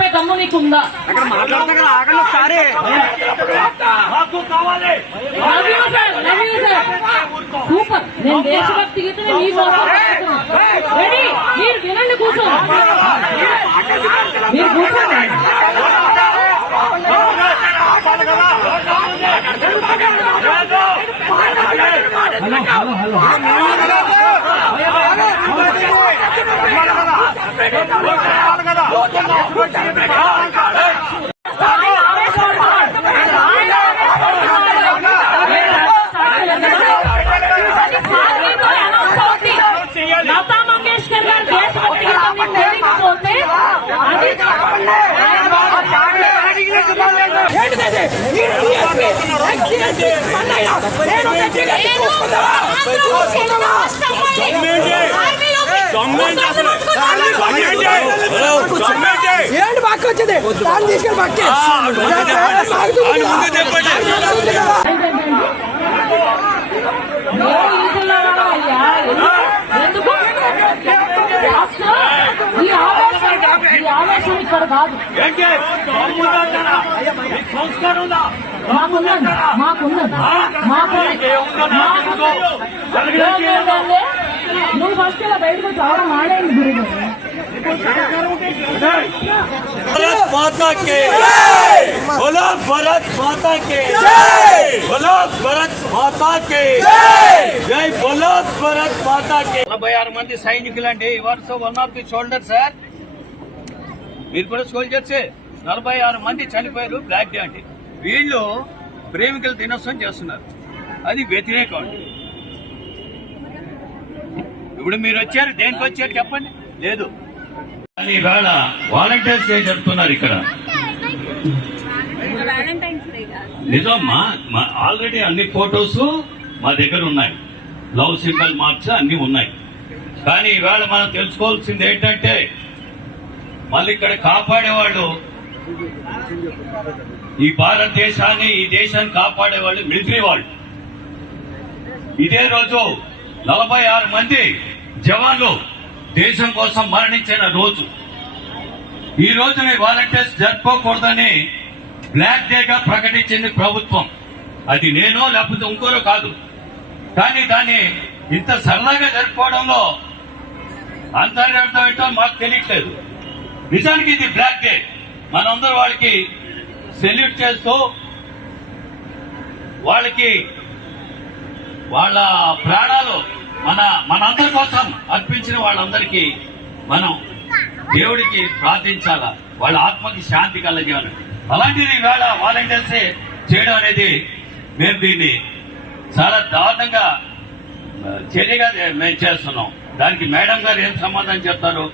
ఆపే దమ్ము నీకుందా? అక్కడ మాట్లాడతా కదా, ఆగండి ఒకసారి. సూపర్. నేను దేశభక్తి గీతని మీ కోసం రెడీ. మీరు వినండి, కూర్చోండి. మీరు కూర్చోండి. లతా మంగేష్కర్ గారు దేశభక్తి గీతాన్ని తెలియకపోతే అది ఏంటి బాగా వచ్చింది దాన్ని తీసుకెళ్ళి బాగా ఎందుకు ఈ ఆవేశం ఇక్కడ కాదు. నువ్వు ఫస్ట్ ఇలా బయటకు వచ్చి ఆడ మాడేయండి గురువు. भारत माता के बोलो, भारत माता के बोलो, भारत माता के जय बोलो, भारत माता के. 46 మంది సైనికులండి. Ever so one of the soldier sir. మీరు కూడా సోల్జర్సే. 46 మంది చనిపోయారు బ్లాక్ డే అంటే. వీళ్ళు ప్రేమికుల దినోత్సవం చేస్తున్నారు. అది వ్యతిరేకం అండి. ఇప్పుడు మీరు వచ్చారు, దేనికి వచ్చారు చెప్పండి? లేదు. ఈవేళ వాలంటీర్స్ డే జరుపుతున్నారు ఇక్కడ. నిజమ్మా, ఆల్రెడీ అన్ని ఫొటోస్ మా దగ్గర ఉన్నాయి, లవ్ సింబల్ మార్క్స్ అన్ని ఉన్నాయి. కానీ ఈవేళ మనం తెలుసుకోవాల్సింది ఏంటంటే, మళ్ళీ ఇక్కడ కాపాడేవాళ్ళు, ఈ భారతదేశాన్ని, ఈ దేశాన్ని కాపాడేవాళ్ళు మిలిటరీ వాళ్ళు. ఇదే రోజు 46 మంది జవాన్లు దేశం కోసం మరణించిన రోజు. ఈ రోజుని వాలంటీర్స్ జరుపుకోకూడదని బ్లాక్ డేగా ప్రకటించింది ప్రభుత్వం. అది నేనో లేకపోతే ఇంకోరో కాదు. కానీ దాన్ని ఇంత సరదాగా జరుపుకోవడంలో అంతర్గతం ఏంటో మాకు తెలియట్లేదు. నిజానికి ఇది బ్లాక్ డే. మనందరూ వాళ్ళకి సెల్యూట్ చేస్తూ, వాళ్ళకి వాళ్ళ ప్రాణాలు మనందరి కోసం అర్పించిన వాళ్ళందరికీ మనం దేవుడికి ప్రార్థించాలా, వాళ్ళ ఆత్మకి శాంతి కలగాలి. అలాంటిది వేళ వాలంటీర్స్ చేయడం అనేది మేము దీన్ని చాలా దారుణంగా చర్యగా మేము చేస్తున్నాం. దానికి మేడం గారు ఏం సమాధానం చెప్తారు